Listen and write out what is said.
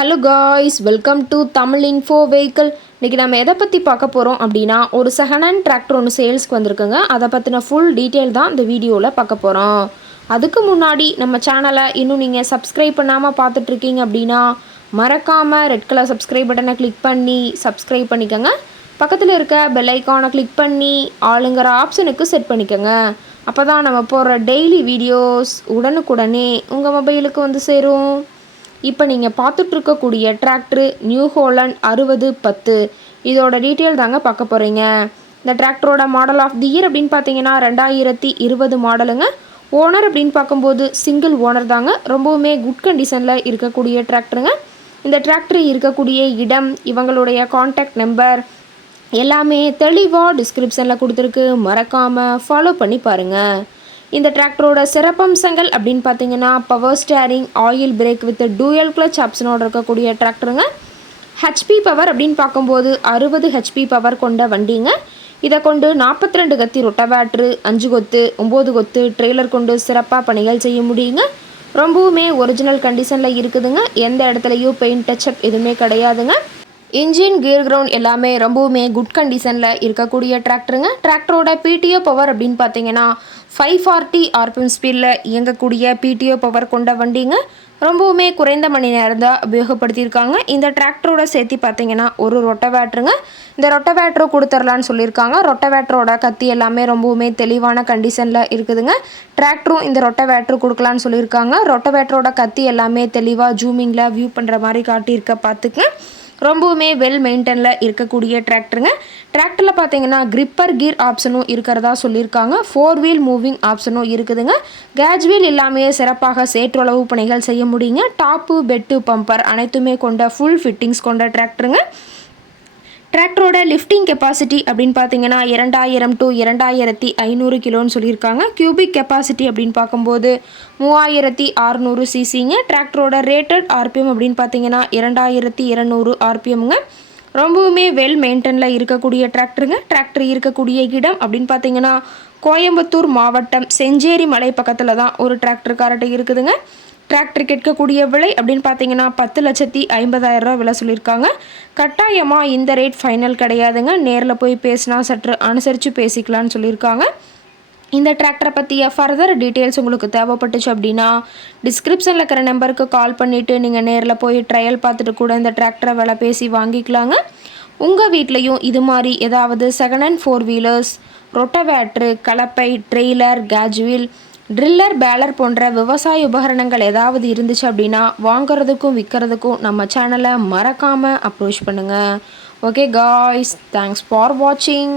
Hello guys, welcome to Tamil info vehicle. இன்றைக்கி நம்ம எதை பற்றி பார்க்க போகிறோம் அப்படின்னா, ஒரு செகண்ட் ஹேண்ட் டிராக்டர் ஒன்று சேல்ஸ்க்கு வந்திருக்குங்க. அதை பற்றின ஃபுல் டீட்டெயில் தான் இந்த வீடியோவில் பார்க்க போகிறோம். அதுக்கு முன்னாடி நம்ம சேனலை இன்னும் நீங்கள் சப்ஸ்கிரைப் பண்ணாமல் பார்த்துட்ருக்கீங்க அப்படின்னா, மறக்காமல் ரெட் கலர் சப்ஸ்கிரைப் பட்டனை கிளிக் பண்ணி சப்ஸ்கிரைப் பண்ணிக்கோங்க. பக்கத்தில் இருக்க பெல் ஐக்கானை கிளிக் பண்ணி ஆளுங்கிற ஆப்ஷனுக்கு செட் பண்ணிக்கோங்க. அப்போ தான் நம்ம போடுற டெய்லி வீடியோஸ் உடனுக்குடனே உங்கள் மொபைலுக்கு வந்து சேரும். இப்போ நீங்கள் பார்த்துட்ருக்கக்கூடிய டிராக்டரு நியூ ஹோலண்ட் 6010. இதோட டீட்டெயில் தாங்க பார்க்க போகிறீங்க. இந்த டிராக்டரோட மாடல் ஆஃப் தி இயர் அப்படின்னு பார்த்தீங்கன்னா 2020 மாடலுங்க. ஓனர் அப்படின்னு பார்க்கும்போது சிங்கிள் ஓனர் தாங்க. ரொம்பவுமே குட் கண்டிஷனில் இருக்கக்கூடிய டிராக்டருங்க. இந்த டிராக்டர் இருக்கக்கூடிய இடம், இவங்களுடைய காண்டாக்ட் நம்பர் எல்லாமே தெளிவாக டிஸ்கிரிப்ஷனில் கொடுத்துருக்கு. மறக்காமல் ஃபாலோ பண்ணி பாருங்கள். இந்த டிராக்டரோட சிறப்பம்சங்கள் அப்படின்னு பார்த்தீங்கன்னா, power steering, oil brake with dual clutch ஆப்ஷனோட இருக்கக்கூடிய டிராக்டருங்க. ஹெச்பி பவர் அப்படின்னு பார்க்கும்போது 60 ஹெச்பி பவர் கொண்ட வண்டிங்க. இதை கொண்டு 42 கத்தி ரொட்டவேட்ரு, 5 கொத்து, 9 கொத்து ட்ரெய்லர் கொண்டு சிறப்பாக பணிகள் செய்ய முடியுங்க. ரொம்பவுமே ஒரிஜினல் கண்டிஷனில் இருக்குதுங்க. எந்த இடத்துலையும் பெயிண்ட் டச்சப் எதுவுமே கிடையாதுங்க. இன்ஜின், கியர் கிரவுண்ட் எல்லாமே ரொம்பவுமே குட் கண்டிஷனில் இருக்கக்கூடிய டிராக்டருங்க. டிராக்டரோட பிடிஓ பவர் அப்படின்னு பார்த்தீங்கன்னா 540 ஆர்பிஎம் ஸ்பீடில் இயங்கக்கூடிய பிடிஓ பவர் கொண்ட வண்டிங்க. ரொம்பவுமே குறைந்த மணி நேரம் தான் உபயோகப்படுத்தியிருக்காங்க. இந்த டிராக்டரோட சேர்த்து பார்த்தீங்கன்னா ஒரு ரொட்டவேட்ருங்க. இந்த ரொட்டவேட்ரு கொடுத்துர்லான்னு சொல்லியிருக்காங்க. ரொட்டவேட்ரோட கத்தி எல்லாமே ரொம்பவுமே தெளிவான கண்டிஷனில் இருக்குதுங்க. டிராக்டரும் இந்த ரொட்டவேட்ரு கொடுக்கலான்னு சொல்லியிருக்காங்க. ரொட்டவேட்ரோட கத்தி எல்லாமே தெளிவாக ஜூமிங்கில் வியூ பண்ணுற மாதிரி காட்டியிருக்க பார்த்துக்குங்க. ரொம்பவுமே வெல் மெயின்டெனில் இருக்கக்கூடிய டிராக்டருங்க. டிராக்டரில் பார்த்தீங்கன்னா கிரிப்பர் கீர் ஆப்ஷனும் இருக்கிறதா சொல்லியிருக்காங்க. 4 வீல் மூவிங் ஆப்ஷனும் இருக்குதுங்க. கேஜ் வீல் எல்லாமே சிறப்பாக சேற்றுளவு பணிகள் செய்ய முடியுங்க. டாப்பு, பெட்டு, பம்பர் அனைத்துமே கொண்ட ஃபுல் ஃபிட்டிங்ஸ் கொண்ட டிராக்டருங்க. டிராக்டரோட லிஃப்டிங் கெப்பாசிட்டி அப்படின்னு பார்த்தீங்கன்னா 2000 to 2500 கிலோன்னு சொல்லியிருக்காங்க. கியூபிக் கெப்பாசிட்டி அப்படின்னு பார்க்கும்போது 3600 சிசிங்க. டிராக்டரோட ரேட்டட் ஆர்பிஎம் அப்படின்னு பார்த்தீங்கன்னா 2200 ஆர்பிஎம்ங்க. ரொம்பவுமே வெல் மெயின்டெனில் இருக்கக்கூடிய டிராக்டருங்க. டிராக்டர் இருக்கக்கூடிய இடம் அப்படின்னு பார்த்தீங்கன்னா கோயம்புத்தூர் மாவட்டம் செஞ்சேரி மலை பக்கத்தில் தான் ஒரு டிராக்டர் கார்டு இருக்குதுங்க. டிராக்டர் கேட்கக்கூடிய விலை அப்படின்னு பார்த்தீங்கன்னா 10,50,000 விலை சொல்லியிருக்காங்க. கட்டாயமாக இந்த ரேட் ஃபைனல் கிடையாதுங்க. நேரில் போய் பேசினா சற்று அனுசரித்து பேசிக்கலான்னு சொல்லியிருக்காங்க. இந்த டிராக்டரை பற்றிய ஃபர்தர் டீட்டெயில்ஸ் உங்களுக்கு தேவைப்பட்டுச்சு அப்படின்னா டிஸ்கிரிப்ஷனில் இருக்கிற நம்பருக்கு கால் பண்ணிவிட்டு நீங்கள் நேரில் போய் ட்ரையல் பார்த்துட்டு கூட இந்த டிராக்டரை விலை பேசி வாங்கிக்கலாங்க. உங்கள் வீட்லேயும் இது மாதிரி ஏதாவது செகண்ட் ஹேண்ட் 4 வீலர்ஸ், ரொட்டவேட்ரு, கலப்பை, trailer, cage wheel, driller, baler போன்ற விவசாய உபகரணங்கள் ஏதாவது இருந்துச்சு அப்படின்னா வாங்குறதுக்கும் விற்கிறதுக்கும் நம்ம சேனலை மறக்காமல் அப்ரோச் பண்ணுங்கள். ஓகே காய்ஸ், தேங்க்ஸ் ஃபார் வாட்சிங்.